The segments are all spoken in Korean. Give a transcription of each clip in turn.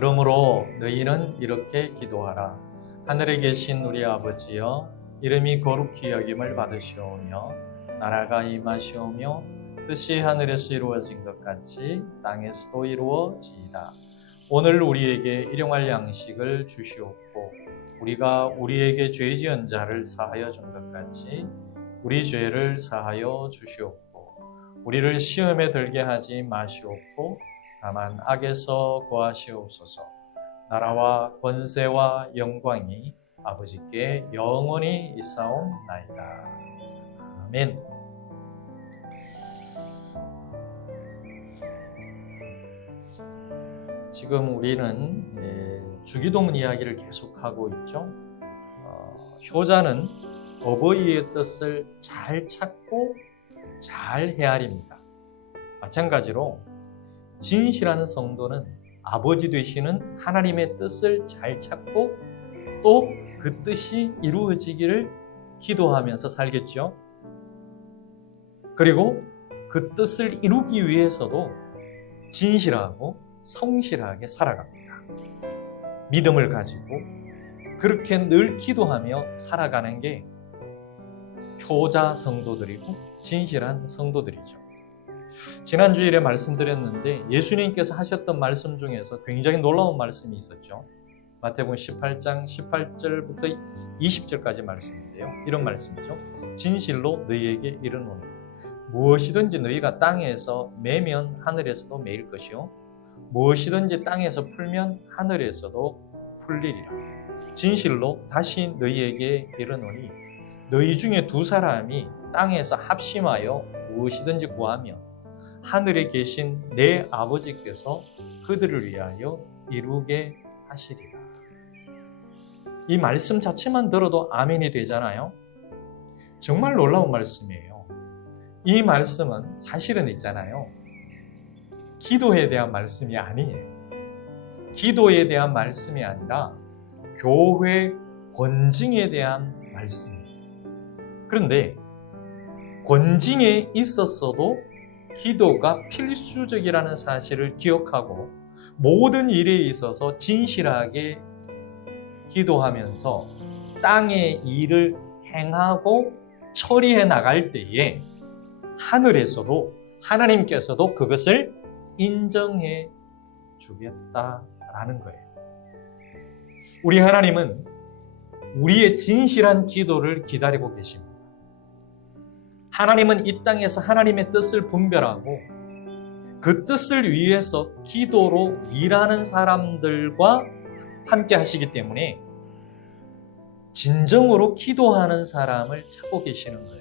그러므로 너희는 이렇게 기도하라. 하늘에 계신 우리 아버지여, 이름이 거룩히 여김을 받으시오며 나라가 임하시오며 뜻이 하늘에서 이루어진 것 같이 땅에서도 이루어지이다. 오늘 우리에게 일용할 양식을 주시옵고 우리가 우리에게 죄 지은 자를 사하여 준 것 같이 우리 죄를 사하여 주시옵고 우리를 시험에 들게 하지 마시옵고 다만 악에서 구하시옵소서. 나라와 권세와 영광이 아버지께 영원히 있사옵나이다. 아멘. 지금 우리는 주기도문 이야기를 계속하고 있죠. 효자는 어버이의 뜻을 잘 찾고 잘 헤아립니다. 마찬가지로 진실한 성도는 아버지 되시는 하나님의 뜻을 잘 찾고 또 그 뜻이 이루어지기를 기도하면서 살겠죠. 그리고 그 뜻을 이루기 위해서도 진실하고 성실하게 살아갑니다. 믿음을 가지고 그렇게 늘 기도하며 살아가는 게 효자 성도들이고 진실한 성도들이죠. 지난 주일에 말씀드렸는데 예수님께서 하셨던 말씀 중에서 굉장히 놀라운 말씀이 있었죠. 마태복음 18장 18절부터 20절까지 말씀인데요. 이런 말씀이죠. 진실로 너희에게 이르노니 무엇이든지 너희가 땅에서 매면 하늘에서도 매일 것이요 무엇이든지 땅에서 풀면 하늘에서도 풀리리라. 진실로 다시 너희에게 이르노니 너희 중에 두 사람이 땅에서 합심하여 무엇이든지 구하면 하늘에 계신 내 아버지께서 그들을 위하여 이루게 하시리라. 이 말씀 자체만 들어도 아멘이 되잖아요. 정말 놀라운 말씀이에요. 이 말씀은 사실은 있잖아요. 기도에 대한 말씀이 아니에요. 기도에 대한 말씀이 아니라 교회 권징에 대한 말씀이에요. 그런데 권징에 있었어도 기도가 필수적이라는 사실을 기억하고 모든 일에 있어서 진실하게 기도하면서 땅의 일을 행하고 처리해 나갈 때에 하늘에서도 하나님께서도 그것을 인정해 주겠다라는 거예요. 우리 하나님은 우리의 진실한 기도를 기다리고 계십니다. 하나님은 이 땅에서 하나님의 뜻을 분별하고 그 뜻을 위해서 기도로 일하는 사람들과 함께 하시기 때문에 진정으로 기도하는 사람을 찾고 계시는 거예요.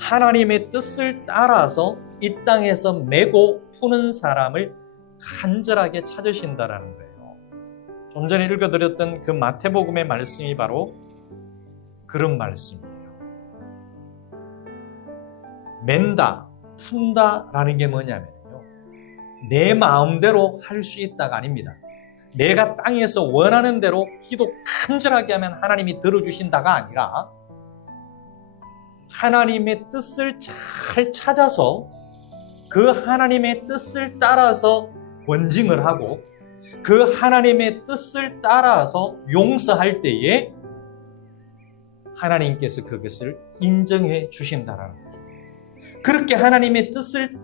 하나님의 뜻을 따라서 이 땅에서 메고 푸는 사람을 간절하게 찾으신다라는 거예요. 좀 전에 읽어드렸던 그 마태복음의 말씀이 바로 그런 말씀이에요. 맨다, 푼다라는 게 뭐냐면요. 내 마음대로 할 수 있다가 아닙니다. 내가 땅에서 원하는 대로 기도 간절하게 하면 하나님이 들어주신다가 아니라 하나님의 뜻을 잘 찾아서 그 하나님의 뜻을 따라서 권징을 하고 그 하나님의 뜻을 따라서 용서할 때에 하나님께서 그것을 인정해 주신다라는 거죠. 그렇게 하나님의 뜻을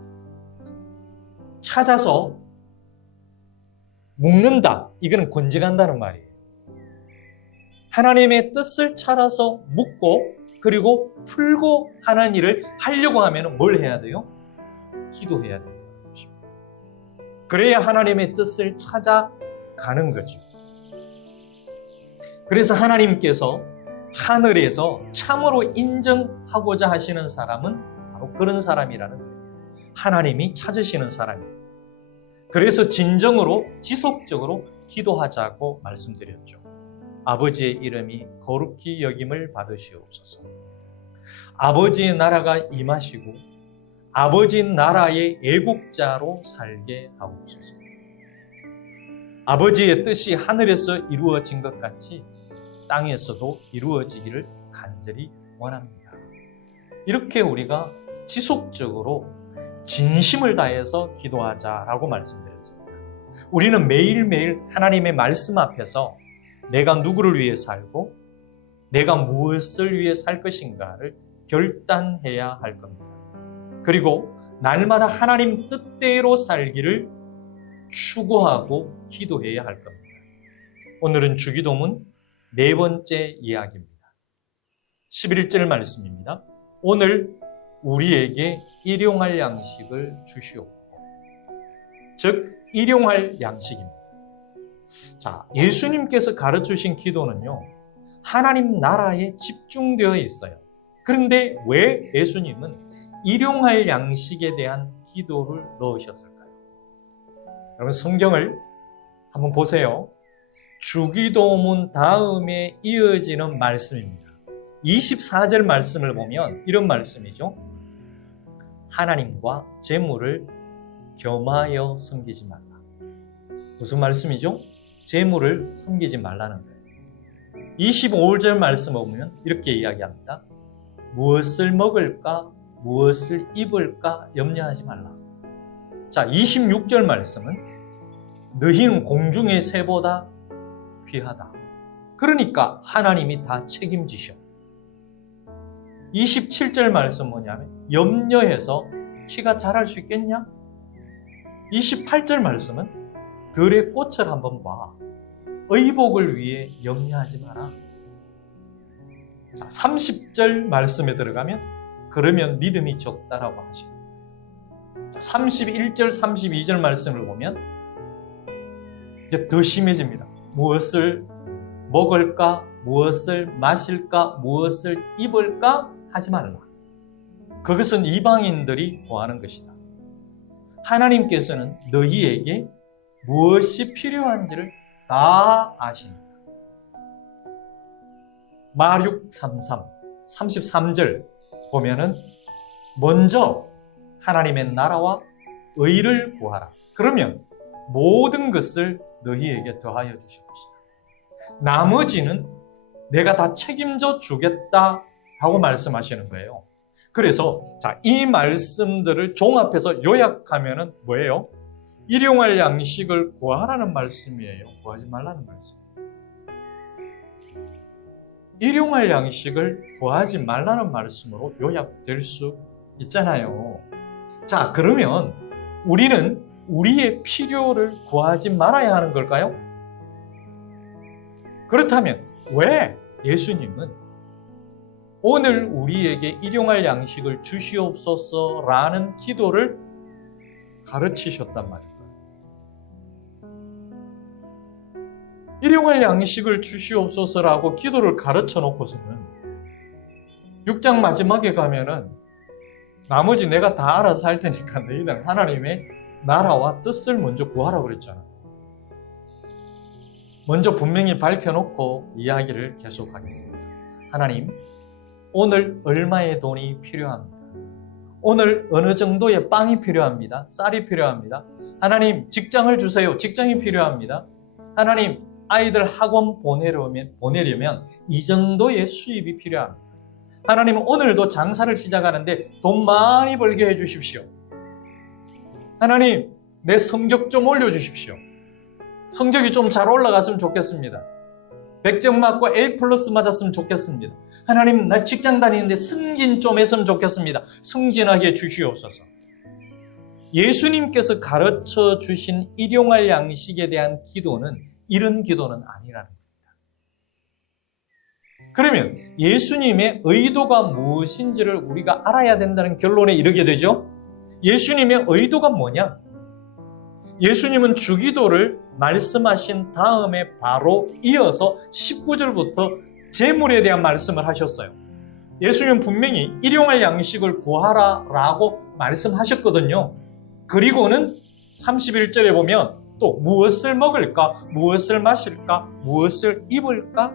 찾아서 묵는다. 이거는 권징한다는 말이에요. 하나님의 뜻을 찾아서 묵고 그리고 풀고 하는 일을 하려고 하면 뭘 해야 돼요? 기도해야 된다는 것입니다. 그래야 하나님의 뜻을 찾아가는 거죠. 그래서 하나님께서 하늘에서 참으로 인정하고자 하시는 사람은 바로 그런 사람이라는 거예요. 하나님이 찾으시는 사람이에요. 그래서 진정으로 지속적으로 기도하자고 말씀드렸죠. 아버지의 이름이 거룩히 여김을 받으시옵소서. 아버지의 나라가 임하시고 아버지 나라의 애국자로 살게 하옵소서. 아버지의 뜻이 하늘에서 이루어진 것 같이 땅에서도 이루어지기를 간절히 원합니다. 이렇게 우리가 지속적으로 진심을 다해서 기도하자라고 말씀드렸습니다. 우리는 매일매일 하나님의 말씀 앞에서 내가 누구를 위해 살고 내가 무엇을 위해 살 것인가를 결단해야 할 겁니다. 그리고 날마다 하나님 뜻대로 살기를 추구하고 기도해야 할 겁니다. 오늘은 주기도문 네 번째 이야기입니다. 11절 말씀입니다. 오늘 우리에게 일용할 양식을 주시옵고. 즉 일용할 양식입니다. 자, 예수님께서 가르치신 기도는요, 하나님 나라에 집중되어 있어요. 그런데 왜 예수님은 일용할 양식에 대한 기도를 넣으셨을까요? 여러분 성경을 한번 보세요. 주기도문 다음에 이어지는 말씀입니다. 24절 말씀을 보면 이런 말씀이죠. 하나님과 재물을 겸하여 섬기지 말라. 무슨 말씀이죠? 재물을 섬기지 말라는 거예요. 25절 말씀 보면 이렇게 이야기합니다. 무엇을 먹을까, 무엇을 입을까 염려하지 말라. 자, 26절 말씀은 너희는 공중의 새보다 귀하다. 그러니까 하나님이 다 책임지셔. 27절 말씀 뭐냐면 염려해서 키가 자랄 수 있겠냐? 28절 말씀은 들의 꽃을 한번 봐. 의복을 위해 염려하지 마라. 자, 30절 말씀에 들어가면 그러면 믿음이 적다라고 하십니다. 31절, 32절 말씀을 보면 이제 더 심해집니다. 무엇을 먹을까, 무엇을 마실까, 무엇을 입을까 하지 말라. 그것은 이방인들이 구하는 것이다. 하나님께서는 너희에게 무엇이 필요한지를 다 아십니다. 마륙 33절 보면은 먼저 하나님의 나라와 의를 구하라. 그러면 모든 것을 너희에게 더하여 주실 것이다. 나머지는 내가 다 책임져 주겠다라고 말씀하시는 거예요. 그래서 자, 이 말씀들을 종합해서 요약하면은 뭐예요? 일용할 양식을 구하라는 말씀이에요. 구하지 말라는 말씀. 일용할 양식을 구하지 말라는 말씀으로 요약될 수 있잖아요. 자, 그러면 우리는 우리의 필요를 구하지 말아야 하는 걸까요? 그렇다면 왜 예수님은 오늘 우리에게 일용할 양식을 주시옵소서라는 기도를 가르치셨단 말일까요? 일용할 양식을 주시옵소서라고 기도를 가르쳐 놓고서는 6장 마지막에 가면은 나머지 내가 다 알아서 할 테니까 너희는 하나님의 나라와 뜻을 먼저 구하라고 그랬잖아. 먼저 분명히 밝혀놓고 이야기를 계속하겠습니다. 하나님, 오늘 얼마의 돈이 필요합니다. 오늘 어느 정도의 빵이 필요합니다. 쌀이 필요합니다. 하나님, 직장을 주세요. 직장이 필요합니다. 하나님, 아이들 학원 보내려면 이 정도의 수입이 필요합니다. 하나님, 오늘도 장사를 시작하는데 돈 많이 벌게 해주십시오. 하나님, 내 성적 좀 올려주십시오. 성적이 좀 잘 올라갔으면 좋겠습니다. 100점 맞고 A+ 맞았으면 좋겠습니다. 하나님, 나 직장 다니는데 승진 좀 했으면 좋겠습니다. 승진하게 주시옵소서. 예수님께서 가르쳐 주신 일용할 양식에 대한 기도는 이런 기도는 아니라는 겁니다. 그러면 예수님의 의도가 무엇인지를 우리가 알아야 된다는 결론에 이르게 되죠. 예수님의 의도가 뭐냐? 예수님은 주기도를 말씀하신 다음에 바로 이어서 19절부터 재물에 대한 말씀을 하셨어요. 예수님은 분명히 일용할 양식을 구하라라고 말씀하셨거든요. 그리고는 31절에 보면 또 무엇을 먹을까, 무엇을 마실까, 무엇을 입을까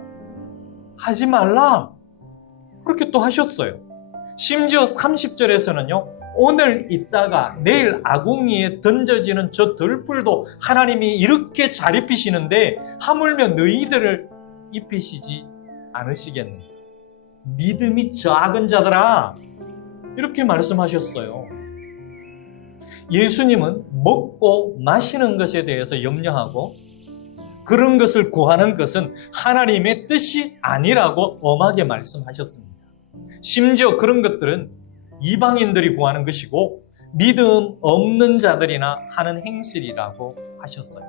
하지 말라. 그렇게 또 하셨어요. 심지어 30절에서는요. 오늘 있다가 내일 아궁이에 던져지는 저 들풀도 하나님이 이렇게 잘 입히시는데 하물며 너희들을 입히시지 않으시겠는가. 믿음이 작은 자들아. 이렇게 말씀하셨어요. 예수님은 먹고 마시는 것에 대해서 염려하고 그런 것을 구하는 것은 하나님의 뜻이 아니라고 엄하게 말씀하셨습니다. 심지어 그런 것들은 이방인들이 구하는 것이고 믿음 없는 자들이나 하는 행실이라고 하셨어요.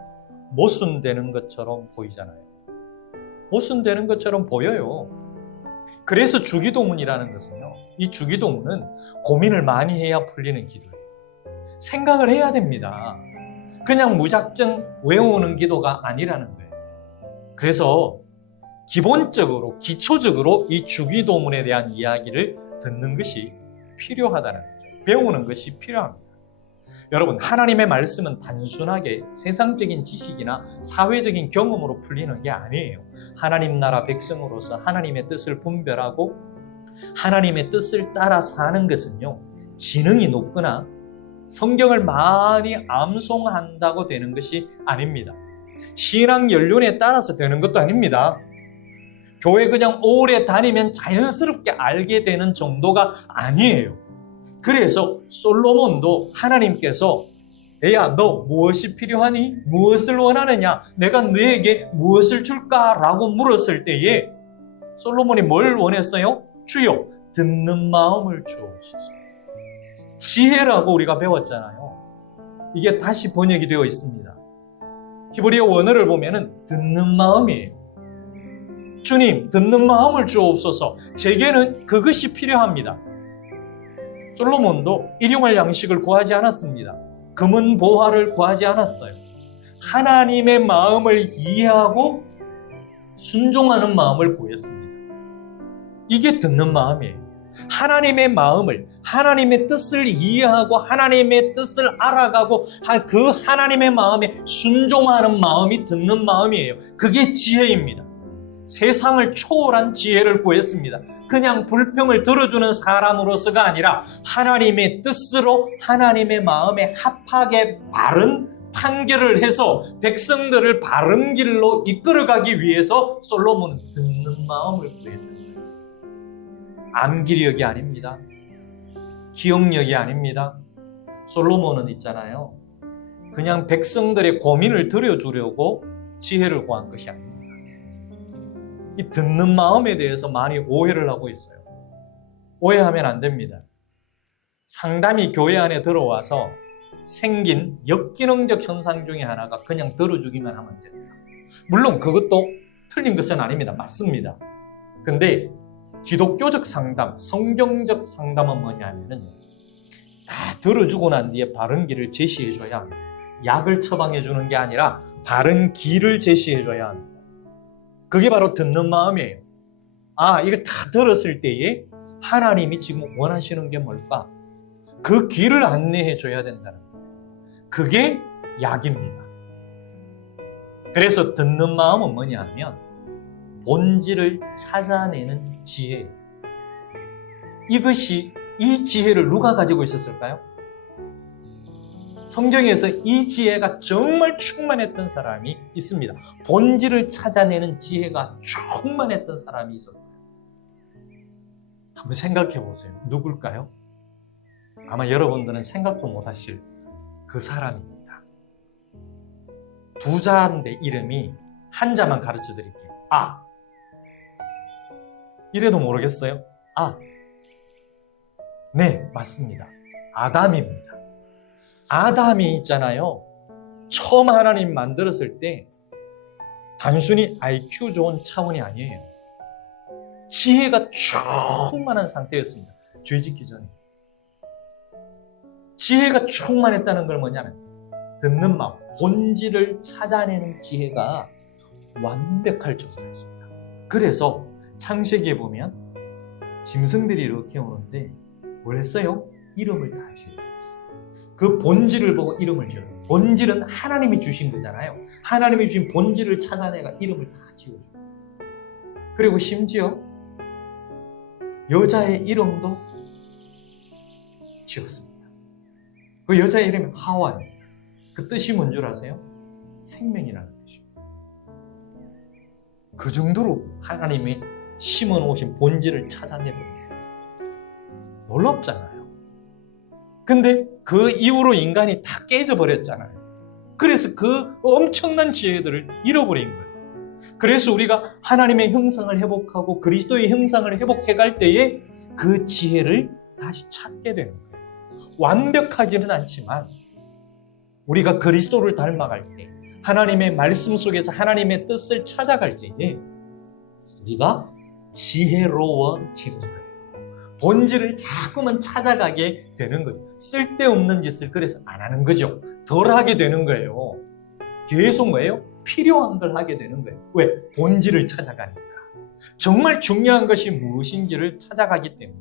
모순되는 것처럼 보이잖아요. 모순되는 것처럼 보여요. 그래서 주기도문이라는 것은요, 이 주기도문은 고민을 많이 해야 풀리는 기도예요. 생각을 해야 됩니다. 그냥 무작정 외우는 기도가 아니라는 거예요. 그래서 기본적으로, 기초적으로 이 주기도문에 대한 이야기를 듣는 것이 필요하다는 거죠. 배우는 것이 필요합니다. 여러분, 하나님의 말씀은 단순하게 세상적인 지식이나 사회적인 경험으로 풀리는 게 아니에요. 하나님 나라 백성으로서 하나님의 뜻을 분별하고 하나님의 뜻을 따라 사는 것은요, 지능이 높거나 성경을 많이 암송한다고 되는 것이 아닙니다. 신앙 연륜에 따라서 되는 것도 아닙니다. 교회 그냥 오래 다니면 자연스럽게 알게 되는 정도가 아니에요. 그래서 솔로몬도 하나님께서 야, 너 무엇이 필요하니? 무엇을 원하느냐? 내가 너에게 무엇을 줄까라고 물었을 때에 솔로몬이 뭘 원했어요? 주여, 듣는 마음을 주옵소서. 지혜라고 우리가 배웠잖아요. 이게 다시 번역이 되어 있습니다. 히브리어 원어를 보면은 듣는 마음이에요. 주님, 듣는 마음을 주옵소서. 제게는 그것이 필요합니다. 솔로몬도 일용할 양식을 구하지 않았습니다. 금은 보화를 구하지 않았어요. 하나님의 마음을 이해하고 순종하는 마음을 구했습니다. 이게 듣는 마음이에요. 하나님의 마음을, 하나님의 뜻을 이해하고 하나님의 뜻을 알아가고 그 하나님의 마음에 순종하는 마음이 듣는 마음이에요. 그게 지혜입니다. 세상을 초월한 지혜를 구했습니다. 그냥 불평을 들어주는 사람으로서가 아니라 하나님의 뜻으로 하나님의 마음에 합하게 바른 판결을 해서 백성들을 바른 길로 이끌어가기 위해서 솔로몬은 듣는 마음을 구했던 거예요. 암기력이 아닙니다. 기억력이 아닙니다. 솔로몬은 있잖아요, 그냥 백성들의 고민을 들어주려고 지혜를 구한 것이 아닙니다. 이 듣는 마음에 대해서 많이 오해를 하고 있어요. 오해하면 안 됩니다. 상담이 교회 안에 들어와서 생긴 역기능적 현상 중에 하나가 그냥 들어주기만 하면 됩니다. 물론 그것도 틀린 것은 아닙니다. 맞습니다. 근데 기독교적 상담, 성경적 상담은 뭐냐면은 다 들어주고 난 뒤에 바른 길을 제시해줘야 합니다. 약을 처방해주는 게 아니라 바른 길을 제시해줘야 합니다. 그게 바로 듣는 마음이에요. 아, 이걸 다 들었을 때에 하나님이 지금 원하시는 게 뭘까? 그 길을 안내해 줘야 된다는 거예요. 그게 약입니다. 그래서 듣는 마음은 뭐냐 하면 본질을 찾아내는 지혜예요. 이 지혜를 누가 가지고 있었을까요? 성경에서 이 지혜가 정말 충만했던 사람이 있습니다. 본질을 찾아내는 지혜가 충만했던 사람이 있었어요. 한번 생각해 보세요. 누굴까요? 아마 여러분들은 생각도 못 하실 그 사람입니다. 두 자인데 이름이 한 자만 가르쳐 드릴게요. 아. 이래도 모르겠어요? 아. 네, 맞습니다. 아담입니다. 아담이 있잖아요. 처음 하나님 만들었을 때 단순히 IQ 좋은 차원이 아니에요. 지혜가 충만한 상태였습니다. 죄 짓기 전에. 지혜가 충만했다는 걸 뭐냐면 듣는 마음, 본질을 찾아내는 지혜가 완벽할 정도였습니다. 그래서 창세기에 보면 짐승들이 이렇게 오는데 뭘 했어요? 이름을 다 지어줬어요. 그 본질을 보고 이름을 지어요. 본질은 하나님이 주신 거잖아요. 하나님이 주신 본질을 찾아내가 이름을 다 지어줘요. 그리고 심지어 여자의 이름도 지었습니다. 그 여자의 이름이 하와입니다. 그 뜻이 뭔 줄 아세요? 생명이라는 뜻입니다. 그 정도로 하나님이 심어놓으신 본질을 찾아내버려요. 놀랍잖아요. 근데 그 이후로 인간이 다 깨져버렸잖아요. 그래서 그 엄청난 지혜들을 잃어버린 거예요. 그래서 우리가 하나님의 형상을 회복하고 그리스도의 형상을 회복해갈 때에 그 지혜를 다시 찾게 되는 거예요. 완벽하지는 않지만 우리가 그리스도를 닮아갈 때, 하나님의 말씀 속에서 하나님의 뜻을 찾아갈 때에 우리가 지혜로워지는 거예요. 본질을 자꾸만 찾아가게 되는 거예요. 쓸데없는 짓을 그래서 안 하는 거죠. 덜 하게 되는 거예요. 계속 뭐예요? 필요한 걸 하게 되는 거예요. 왜? 본질을 찾아가니까. 정말 중요한 것이 무엇인지를 찾아가기 때문에.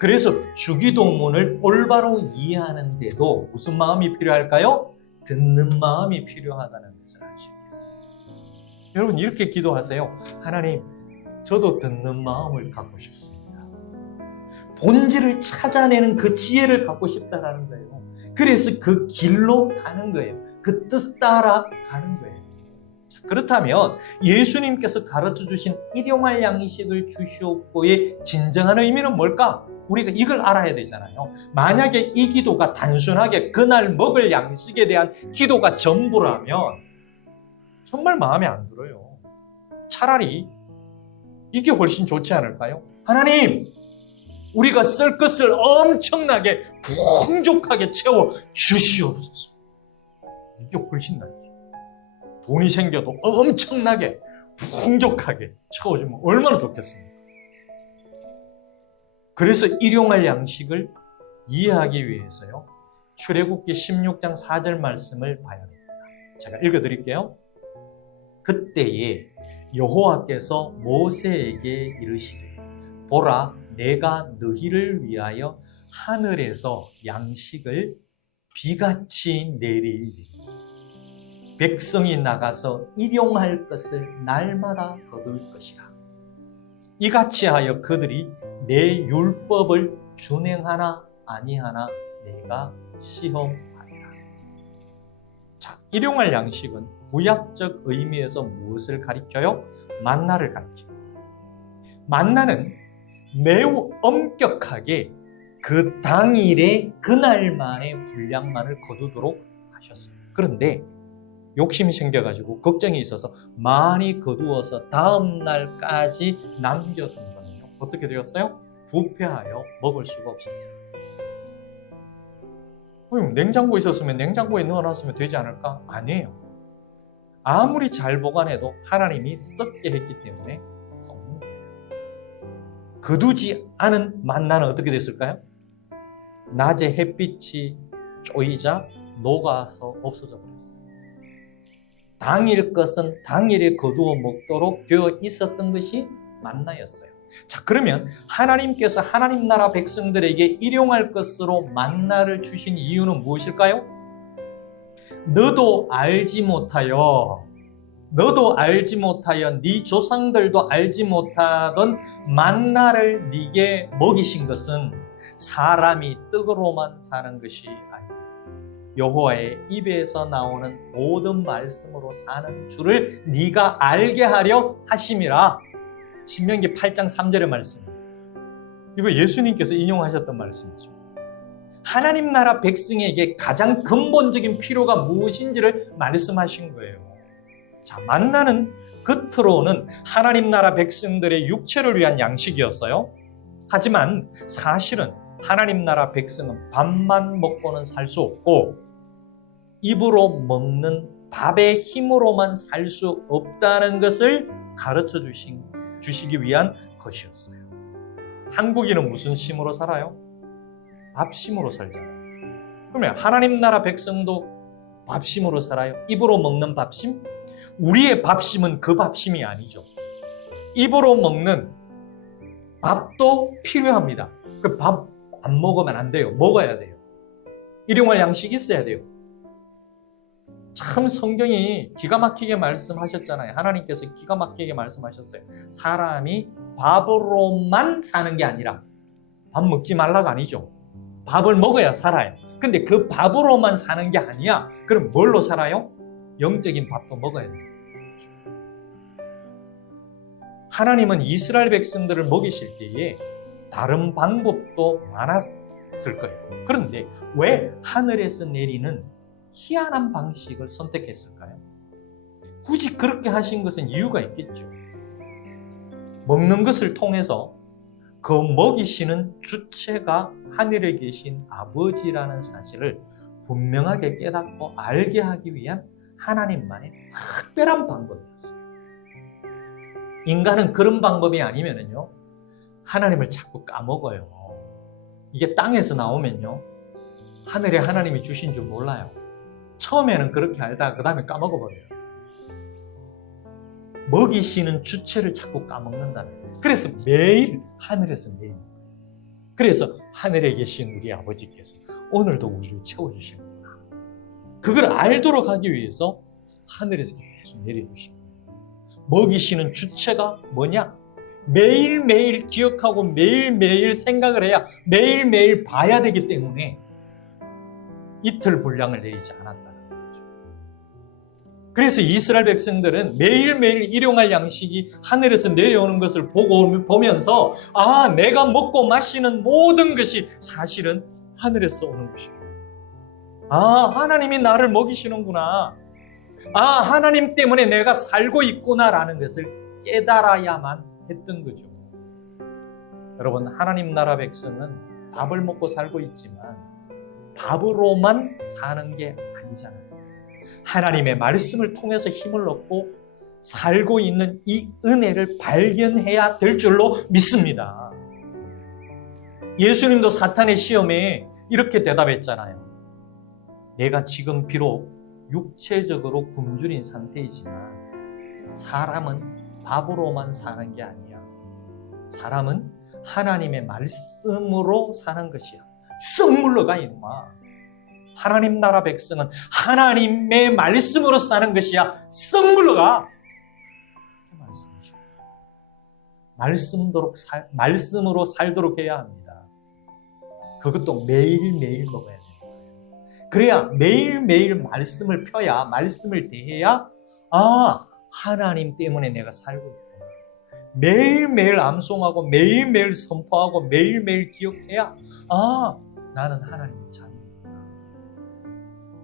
그래서 주기도문을 올바로 이해하는데도 무슨 마음이 필요할까요? 듣는 마음이 필요하다는 것을 알 수 있겠습니다. 여러분 이렇게 기도하세요. 하나님, 저도 듣는 마음을 갖고 싶습니다. 본질을 찾아내는 그 지혜를 갖고 싶다라는 거예요. 그래서 그 길로 가는 거예요. 그 뜻 따라 가는 거예요. 자, 그렇다면 예수님께서 가르쳐 주신 일용할 양식을 주시옵고의 진정한 의미는 뭘까? 우리가 이걸 알아야 되잖아요. 만약에 이 기도가 단순하게 그날 먹을 양식에 대한 기도가 전부라면 정말 마음에 안 들어요. 차라리 이게 훨씬 좋지 않을까요? 하나님, 우리가 쓸 것을 엄청나게 풍족하게 채워 주시옵소서. 이게 훨씬 낫지. 돈이 생겨도 엄청나게 풍족하게 채워주면 얼마나 좋겠습니까? 그래서 일용할 양식을 이해하기 위해서요, 출애굽기 16장 4절 말씀을 봐야 됩니다. 제가 읽어드릴게요. 그때에 여호와께서 모세에게 이르시되, 보라, 내가 너희를 위하여 하늘에서 양식을 비같이 내리리니 백성이 나가서 일용할 것을 날마다 거둘 것이라. 이같이 하여 그들이 내 율법을 준행하나 아니하나 내가 시험하리라. 자, 일용할 양식은 구약적 의미에서 무엇을 가리켜요? 만나를 가리켜요. 만나는 매우 엄격하게 그 당일에 그날만의 분량만을 거두도록 하셨어요. 그런데 욕심이 생겨가지고 걱정이 있어서 많이 거두어서 다음 날까지 남겨둔 거는요, 어떻게 되었어요? 부패하여 먹을 수가 없었어요. 냉장고에 있었으면 냉장고에 넣어놨으면 되지 않을까? 아니에요. 아무리 잘 보관해도 하나님이 썩게 했기 때문에 썩는 거예요. 거두지 않은 만나는 어떻게 됐을까요? 낮에 햇빛이 쪼이자 녹아서 없어져 버렸어요. 당일 것은 당일에 거두어 먹도록 되어 있었던 것이 만나였어요. 자, 그러면 하나님께서 하나님 나라 백성들에게 일용할 것으로 만나를 주신 이유는 무엇일까요? 너도 알지 못하여 네 조상들도 알지 못하던 만나를 네게 먹이신 것은 사람이 떡으로만 사는 것이 아니라 여호와의 입에서 나오는 모든 말씀으로 사는 줄을 네가 알게 하려 하심이라. 신명기 8장 3절의 말씀입니다. 이거 예수님께서 인용하셨던 말씀이죠. 하나님 나라 백성에게 가장 근본적인 필요가 무엇인지를 말씀하신 거예요. 자, 만나는 겉으로는 하나님 나라 백성들의 육체를 위한 양식이었어요. 하지만 사실은 하나님 나라 백성은 밥만 먹고는 살 수 없고 입으로 먹는 밥의 힘으로만 살 수 없다는 것을 가르쳐 주시기 위한 것이었어요. 한국인은 무슨 힘으로 살아요? 밥심으로 살잖아요. 그러면 하나님 나라 백성도 밥심으로 살아요? 입으로 먹는 밥심? 우리의 밥심은 그 밥심이 아니죠. 입으로 먹는 밥도 필요합니다. 그 밥 안 먹으면 안 돼요. 먹어야 돼요. 일용할 양식이 있어야 돼요. 참 성경이 기가 막히게 말씀하셨잖아요. 하나님께서 기가 막히게 말씀하셨어요. 사람이 밥으로만 사는 게 아니라 밥 먹지 말라가 아니죠. 밥을 먹어야 살아요. 근데 그 밥으로만 사는 게 아니야. 그럼 뭘로 살아요? 영적인 밥도 먹어야 돼요. 하나님은 이스라엘 백성들을 먹이실 때에 다른 방법도 했을 거예요. 그런데 왜 하늘에서 내리는 희한한 방식을 선택했을까요? 굳이 그렇게 하신 것은 이유가 있겠죠. 먹는 것을 통해서 그 먹이시는 주체가 하늘에 계신 아버지라는 사실을 분명하게 깨닫고 알게 하기 위한 하나님만의 특별한 방법이었어요. 인간은 그런 방법이 아니면요, 하나님을 자꾸 까먹어요. 이게 땅에서 나오면요, 하늘에 하나님이 주신 줄 몰라요. 처음에는 그렇게 알다가 그 다음에 까먹어버려요. 먹이시는 주체를 자꾸 까먹는다는 거예요. 그래서 매일 하늘에서 내립니다. 그래서 하늘에 계신 우리 아버지께서 오늘도 우리를 채워주시는구나. 그걸 알도록 하기 위해서 하늘에서 계속 내려주십니다. 먹이시는 주체가 뭐냐? 매일매일 기억하고 매일매일 생각을 해야 매일매일 봐야 되기 때문에 이틀 분량을 내리지 않았다는 거죠. 그래서 이스라엘 백성들은 매일매일 일용할 양식이 하늘에서 내려오는 것을 보면서 내가 먹고 마시는 모든 것이 사실은 하늘에서 오는 것이구나. 하나님이 나를 먹이시는구나. 하나님 때문에 내가 살고 있구나라는 것을 깨달아야만 했던 거죠. 여러분, 하나님 나라 백성은 밥을 먹고 살고 있지만 밥으로만 사는 게 아니잖아요. 하나님의 말씀을 통해서 힘을 얻고 살고 있는 이 은혜를 발견해야 될 줄로 믿습니다. 예수님도 사탄의 시험에 이렇게 대답했잖아요. 내가 지금 비록 육체적으로 굶주린 상태이지만 사람은 밥으로만 사는 게 아니야. 사람은 하나님의 말씀으로 사는 것이야. 썩 물러가 이놈아. 하나님 나라 백성은 하나님의 말씀으로 사는 것이야. 썩 물러가. 이렇게 말씀이죠. 말씀으로 살도록 해야 합니다. 그것도 매일매일 먹어야 돼요. 그래야 매일매일 말씀을 펴야, 말씀을 대해야 하나님 때문에 내가 살고 있구나. 매일매일 암송하고 매일매일 선포하고 매일매일 기억해야 나는 하나님의 자녀이구나.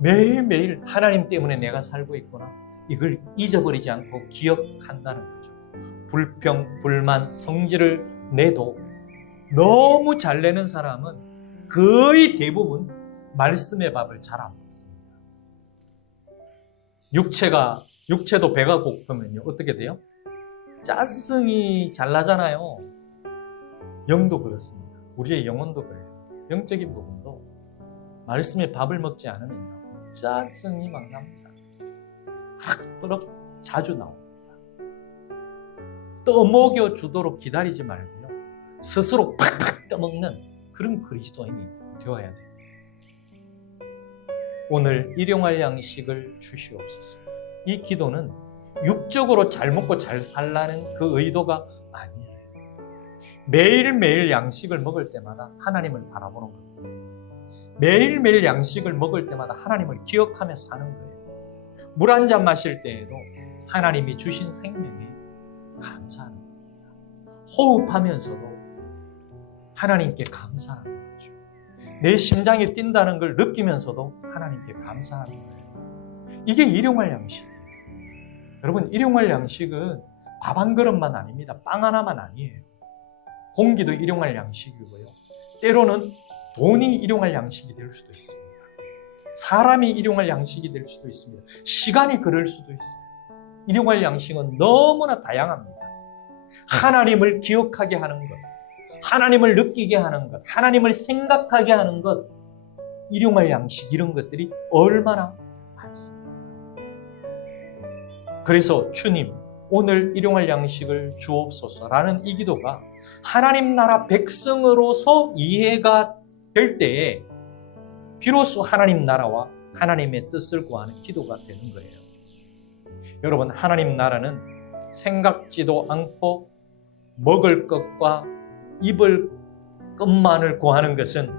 매일매일 하나님 때문에 내가 살고 있구나. 이걸 잊어버리지 않고 기억한다는 거죠. 불평, 불만, 성질을 내도 너무 잘 내는 사람은 거의 대부분 말씀의 밥을 잘 안 먹습니다. 육체도 배가 고프면요, 어떻게 돼요? 짜증이 잘 나잖아요. 영도 그렇습니다. 우리의 영혼도 그래요. 영적인 부분도 말씀의 밥을 먹지 않으면요, 짜증이 막 납니다. 팍 자주 나옵니다. 떠먹여 주도록 기다리지 말고요, 스스로 팍팍 떠먹는 그런 그리스도인이 되어야 돼요. 오늘 일용할 양식을 주시옵소서. 이 기도는 육적으로 잘 먹고 잘 살라는 그 의도가 아니에요. 매일매일 양식을 먹을 때마다 하나님을 바라보는 겁니다. 매일매일 양식을 먹을 때마다 하나님을 기억하며 사는 거예요. 물 한 잔 마실 때에도 하나님이 주신 생명에 감사하는 겁니다. 호흡하면서도 하나님께 감사하는 거죠. 내 심장이 뛴다는 걸 느끼면서도 하나님께 감사하는 거예요. 이게 일용할 양식이에요. 여러분, 일용할 양식은 밥 한 그릇만 아닙니다. 빵 하나만 아니에요. 공기도 일용할 양식이고요. 때로는 돈이 일용할 양식이 될 수도 있습니다. 사람이 일용할 양식이 될 수도 있습니다. 시간이 그럴 수도 있어요. 일용할 양식은 너무나 다양합니다. 하나님을 기억하게 하는 것, 하나님을 느끼게 하는 것, 하나님을 생각하게 하는 것, 일용할 양식, 이런 것들이 얼마나 많습니다. 그래서 주님, 오늘 일용할 양식을 주옵소서라는 이 기도가 하나님 나라 백성으로서 이해가 될 때에 비로소 하나님 나라와 하나님의 뜻을 구하는 기도가 되는 거예요. 여러분, 하나님 나라는 생각지도 않고 먹을 것과 입을 것만을 구하는 것은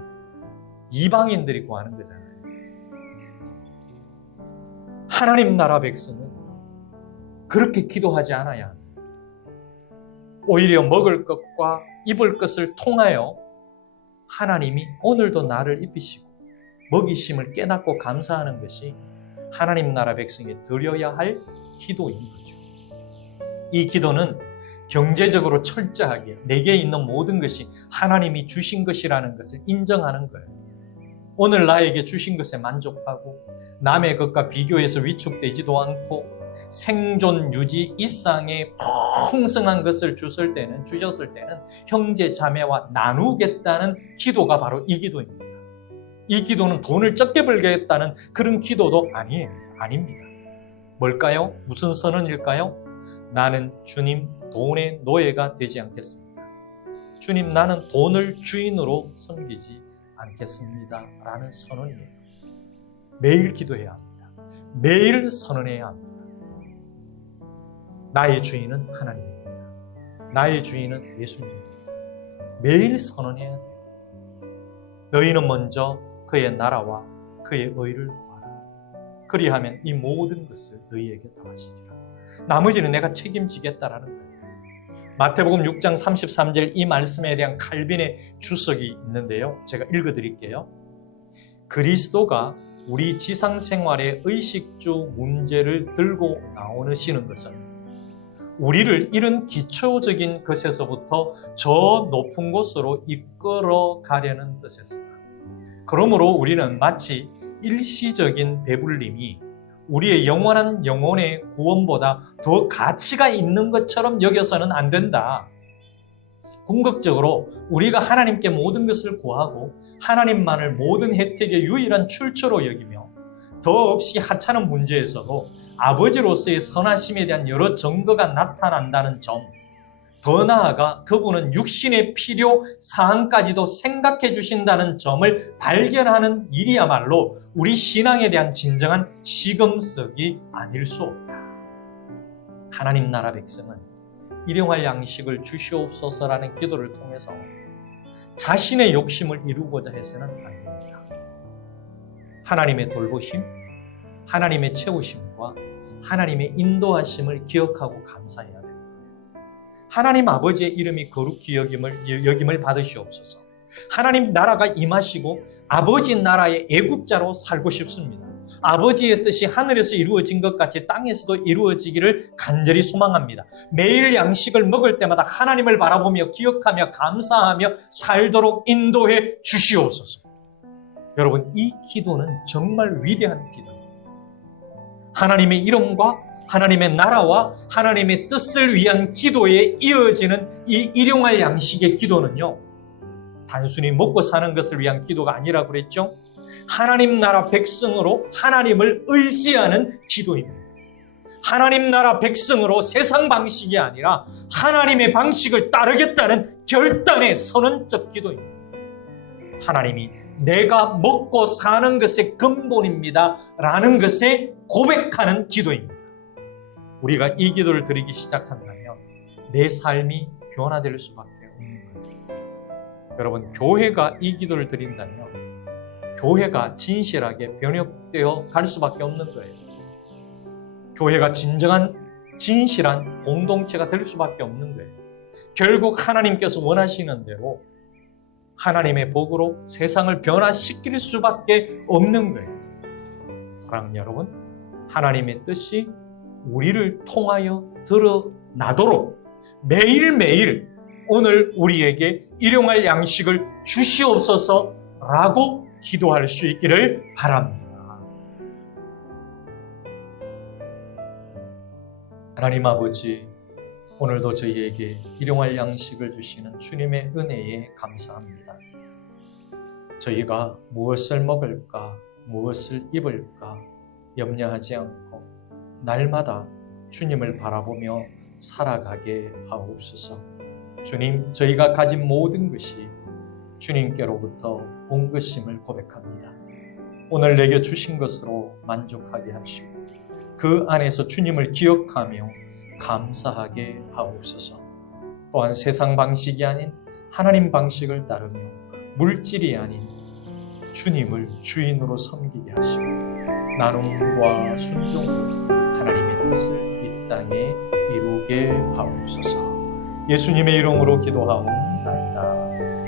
이방인들이 구하는 거잖아요. 하나님 나라 백성은 그렇게 기도하지 않아야 합니다. 오히려 먹을 것과 입을 것을 통하여 하나님이 오늘도 나를 입히시고 먹이심을 깨닫고 감사하는 것이 하나님 나라 백성이 드려야 할 기도인 거죠. 이 기도는 경제적으로 철저하게 내게 있는 모든 것이 하나님이 주신 것이라는 것을 인정하는 거예요. 오늘 나에게 주신 것에 만족하고 남의 것과 비교해서 위축되지도 않고 생존 유지 이상의 풍성한 것을 주셨을 때는 형제 자매와 나누겠다는 기도가 바로 이 기도입니다. 이 기도는 돈을 적게 벌겠다는 그런 기도도 아닙니다. 뭘까요? 무슨 선언일까요? 나는 주님 돈의 노예가 되지 않겠습니다. 주님, 나는 돈을 주인으로 섬기지 않겠습니다. 라는 선언이에요. 매일 기도해야 합니다. 매일 선언해야 합니다. 나의 주인은 하나님입니다. 나의 주인은 예수님입니다. 매일 선언해야 돼요. 너희는 먼저 그의 나라와 그의 의를 구하라. 그리하면 이 모든 것을 너희에게 더하시리라. 나머지는 내가 책임지겠다라는 거예요. 마태복음 6장 33절 이 말씀에 대한 칼빈의 주석이 있는데요. 제가 읽어드릴게요. 그리스도가 우리 지상생활의 의식주 문제를 들고 나오시는 것은 우리를 이런 기초적인 것에서부터 저 높은 곳으로 이끌어 가려는 뜻이었습니다. 그러므로 우리는 마치 일시적인 배불림이 우리의 영원한 영혼의 구원보다 더 가치가 있는 것처럼 여겨서는 안 된다. 궁극적으로 우리가 하나님께 모든 것을 구하고 하나님만을 모든 혜택의 유일한 출처로 여기며 더없이 하찮은 문제에서도 아버지로서의 선하심에 대한 여러 증거가 나타난다는 점, 더 나아가 그분은 육신의 필요 사항까지도 생각해 주신다는 점을 발견하는 일이야말로 우리 신앙에 대한 진정한 시금석이 아닐 수 없다. 하나님 나라 백성은 일용할 양식을 주시옵소서라는 기도를 통해서 자신의 욕심을 이루고자 해서는 안 됩니다. 하나님의 돌보심, 하나님의 채우심과 하나님의 인도하심을 기억하고 감사해야 됩니다. 하나님 아버지의 이름이 거룩히 여김을 받으시옵소서. 하나님 나라가 임하시고 아버지 나라의 애국자로 살고 싶습니다. 아버지의 뜻이 하늘에서 이루어진 것 같이 땅에서도 이루어지기를 간절히 소망합니다. 매일 양식을 먹을 때마다 하나님을 바라보며 기억하며 감사하며 살도록 인도해 주시옵소서. 여러분, 이 기도는 정말 위대한 기도입니다. 하나님의 이름과 하나님의 나라와 하나님의 뜻을 위한 기도에 이어지는 이 일용할 양식의 기도는요, 단순히 먹고 사는 것을 위한 기도가 아니라고 그랬죠. 하나님 나라 백성으로 하나님을 의지하는 기도입니다. 하나님 나라 백성으로 세상 방식이 아니라 하나님의 방식을 따르겠다는 결단의 선언적 기도입니다. 하나님이 내가 먹고 사는 것의 근본입니다 라는 것에 고백하는 기도입니다. 우리가 이 기도를 드리기 시작한다면 내 삶이 변화될 수밖에 없는 거예요. 여러분, 교회가 이 기도를 드린다면 교회가 진실하게 변혁되어 갈 수밖에 없는 거예요. 교회가 진실한 공동체가 될 수밖에 없는 거예요. 결국 하나님께서 원하시는 대로 하나님의 복으로 세상을 변화시킬 수밖에 없는 거예요. 사랑하는 여러분, 하나님의 뜻이 우리를 통하여 드러나도록 매일매일 오늘 우리에게 일용할 양식을 주시옵소서라고 기도할 수 있기를 바랍니다. 하나님 아버지, 오늘도 저희에게 일용할 양식을 주시는 주님의 은혜에 감사합니다. 저희가 무엇을 먹을까, 무엇을 입을까 염려하지 않고 날마다 주님을 바라보며 살아가게 하옵소서. 주님, 저희가 가진 모든 것이 주님께로부터 온 것임을 고백합니다. 오늘 내게 주신 것으로 만족하게 하시고 그 안에서 주님을 기억하며 감사하게 하옵소서. 또한 세상 방식이 아닌 하나님 방식을 따르며 물질이 아닌 주님을 주인으로 섬기게 하시고 나눔과 순종으로 하나님의 뜻을 이 땅에 이루게 하옵소서. 예수님의 이름으로 기도하옵나이다.